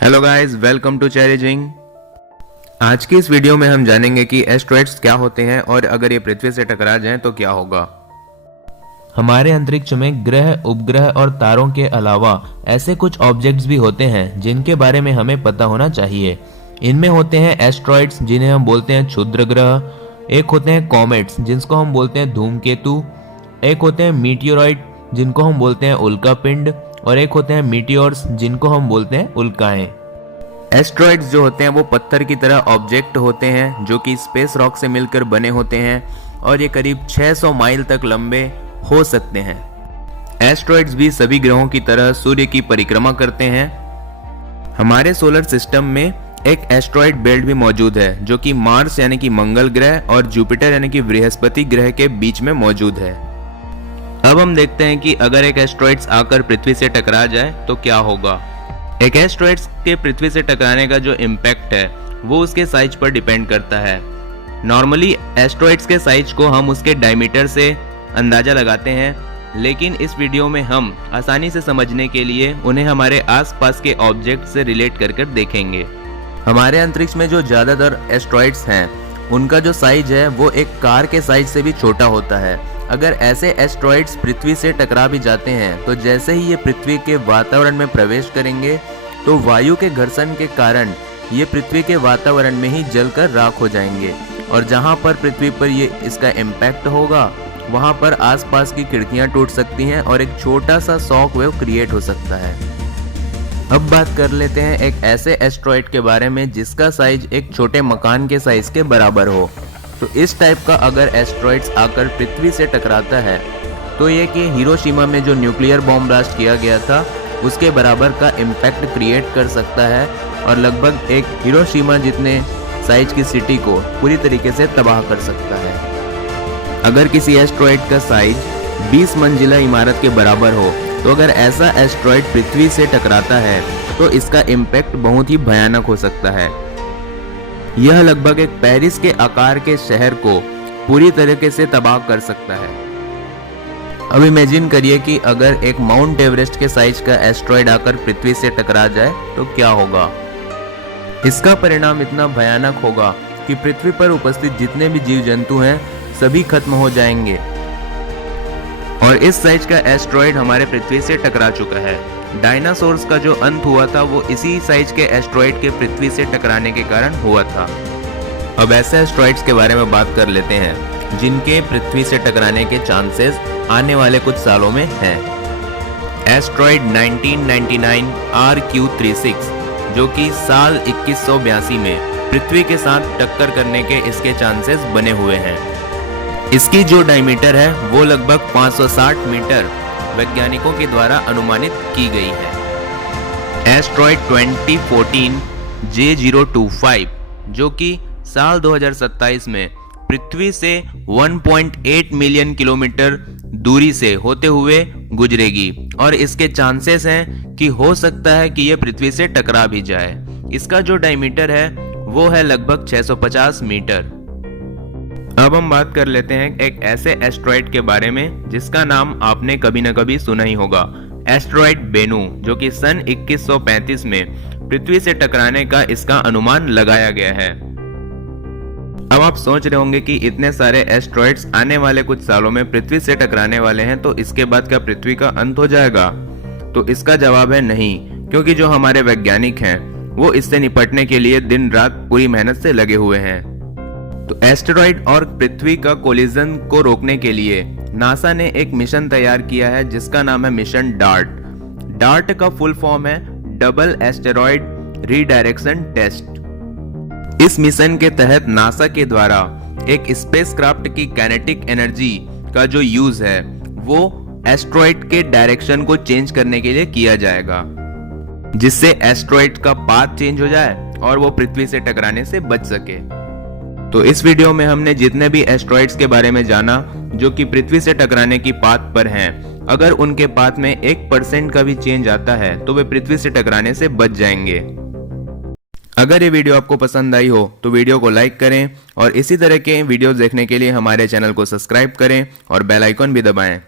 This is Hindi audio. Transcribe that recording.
Hello guys, welcome to challenging. आज की इस वीडियो में हम जानेंगे कि एस्ट्रॉइड्स क्या होते हैं और अगर ये पृथ्वी से टकरा जाएं तो क्या होगा। हमारे अंतरिक्ष में ग्रह, उपग्रह और तारों के अलावा ऐसे कुछ ऑब्जेक्ट्स भी होते हैं जिनके बारे में हमें पता होना चाहिए। इनमें होते हैं एस्ट्रॉइड्स जिन्हें हम बोलते हैं क्षुद्र ग्रह, एक होते हैं कॉमेट्स जिनको हम बोलते हैं धूमकेतु, एक होते हैं मीटियोरॉइड जिनको हम बोलते हैं उल्कापिंड और एक होते हैं मीटियोर्स जिनको हम बोलते हैं उल्काएं। एस्ट्रॉइड्स जो होते हैं वो पत्थर की तरह ऑब्जेक्ट होते हैं जो कि स्पेस रॉक से मिलकर बने होते हैं और ये करीब 600 माइल तक लंबे हो सकते हैं। एस्ट्रॉइड्स भी सभी ग्रहों की तरह सूर्य की परिक्रमा करते हैं। हमारे सोलर सिस्टम में एक एस्ट्रॉइड बेल्ट भी मौजूद है जो कि मार्स यानी कि मंगल ग्रह और जुपिटर यानी कि बृहस्पति ग्रह के बीच में मौजूद है। अब हम देखते हैं कि अगर एक एस्ट्रॉइड्स आकर पृथ्वी से टकरा जाए तो क्या होगा। एक एस्ट्रॉइड्स के पृथ्वी से टकराने का जो इम्पैक्ट है वो उसके साइज पर डिपेंड करता है। नॉर्मली एस्ट्रॉइड्स के साइज को हम उसके डायमीटर से अंदाजा लगाते हैं, लेकिन इस वीडियो में हम आसानी से समझने के लिए उन्हें हमारे आसपास के ऑब्जेक्ट से रिलेट कर देखेंगे। हमारे अंतरिक्ष में जो ज्यादातर एस्ट्रॉइड्स हैं उनका जो साइज है वो एक कार के साइज से भी छोटा होता है। अगर ऐसे एस्ट्रॉइड्स पृथ्वी से टकरा भी जाते हैं तो जैसे ही ये पृथ्वी के वातावरण में प्रवेश करेंगे तो वायु के घर्षण के कारण ये पृथ्वी के वातावरण में ही जलकर राख हो जाएंगे और जहाँ पर पृथ्वी पर ये इसका इम्पैक्ट होगा वहाँ पर आसपास की खिड़कियाँ टूट सकती हैं और एक छोटा सा शॉक वेव क्रिएट हो सकता है। अब बात कर लेते हैं एक ऐसे एस्ट्रॉइड के बारे में जिसका साइज एक छोटे मकान के साइज के बराबर हो। तो इस टाइप का अगर एस्ट्रॉइड्स आकर पृथ्वी से टकराता है तो ये कि हिरोशिमा में जो न्यूक्लियर बॉम्ब ब्लास्ट किया गया था उसके बराबर का इम्पैक्ट क्रिएट कर सकता है और लगभग एक हिरोशिमा जितने साइज की सिटी को पूरी तरीके से तबाह कर सकता है। अगर किसी एस्ट्रॉइड का साइज 20 मंजिला इमारत के बराबर हो तो अगर ऐसा एस्ट्रॉइड पृथ्वी से टकराता है तो इसका इम्पैक्ट बहुत ही भयानक हो सकता है। यह लगभग एक पेरिस के आकार के शहर को पूरी तरीके से तबाह कर सकता है। अब इमेजिन करिए कि अगर एक माउंट एवरेस्ट के साइज का एस्ट्रॉइड आकर पृथ्वी से टकरा जाए तो क्या होगा। इसका परिणाम इतना भयानक होगा कि पृथ्वी पर उपस्थित जितने भी जीव जंतु हैं सभी खत्म हो जाएंगे। और इस साइज का एस्ट्रॉइड हमारे पृथ्वी से टकरा चुका है। डायनासोर्स का जो अंत हुआ था वो इसी साइज के एस्ट्रॉइड के पृथ्वी से टकराने के कारण हुआ था। अब ऐसे एस्ट्रॉइड्स के बारे में बात कर लेते हैं जिनके पृथ्वी से टकराने के चांसेस आने वाले कुछ सालों में हैं। एस्ट्रॉइड 1999 RQ36 जो कि साल 2182 में पृथ्वी के साथ टक्कर करने के इसके चांसेस बने हुए हैं। इसकी जो डायमीटर है वो लगभग 560 मीटर वैज्ञानिकों के द्वारा अनुमानित की गई है। एस्ट्रॉइड 2014 J025 जो कि साल 2027 में पृथ्वी से 1.8 मिलियन किलोमीटर दूरी से होते हुए गुजरेगी और इसके चांसेस हैं कि हो सकता है कि यह पृथ्वी से टकरा भी जाए। इसका जो डायमीटर है वो है लगभग 650 मीटर। अब हम बात कर लेते हैं एक ऐसे एस्ट्रॉइड के बारे में जिसका नाम आपने कभी न कभी सुना ही होगा, एस्ट्रॉइड बेनू जो कि सन 2135 में पृथ्वी से टकराने का इसका अनुमान लगाया गया है। अब आप सोच रहे होंगे कि इतने सारे एस्ट्रॉइड्स आने वाले कुछ सालों में पृथ्वी से टकराने वाले हैं तो इसके बाद क्या पृथ्वी का अंत हो जाएगा। तो इसका जवाब है नहीं, क्योंकि जो हमारे वैज्ञानिक हैं वो इससे निपटने के लिए दिन रात पूरी मेहनत से लगे हुए हैं। तो एस्टेरॉइड और पृथ्वी का कोलिजन को रोकने के लिए नासा ने एक मिशन तैयार किया है जिसका नाम है मिशन डार्ट। डार्ट का फुल फॉर्म है डबल एस्टेरॉइड रीडायरेक्शन टेस्ट। इस मिशन के तहत नासा के द्वारा एक स्पेसक्राफ्ट की काइनेटिक एनर्जी का जो यूज है वो एस्ट्रॉइड के डायरेक्शन को चेंज करने के लिए किया जाएगा, जिससे एस्ट्रॉइड का पाथ चेंज हो जाए और वो पृथ्वी से टकराने से बच सके। तो इस वीडियो में हमने जितने भी एस्ट्रॉइड्स के बारे में जाना जो कि पृथ्वी से टकराने की पाथ पर हैं, अगर उनके पाथ में 1% का भी चेंज आता है तो वे पृथ्वी से टकराने से बच जाएंगे। अगर ये वीडियो आपको पसंद आई हो तो वीडियो को लाइक करें और इसी तरह के वीडियोस देखने के लिए हमारे चैनल को सब्सक्राइब करें और बेल आइकन भी दबाएं।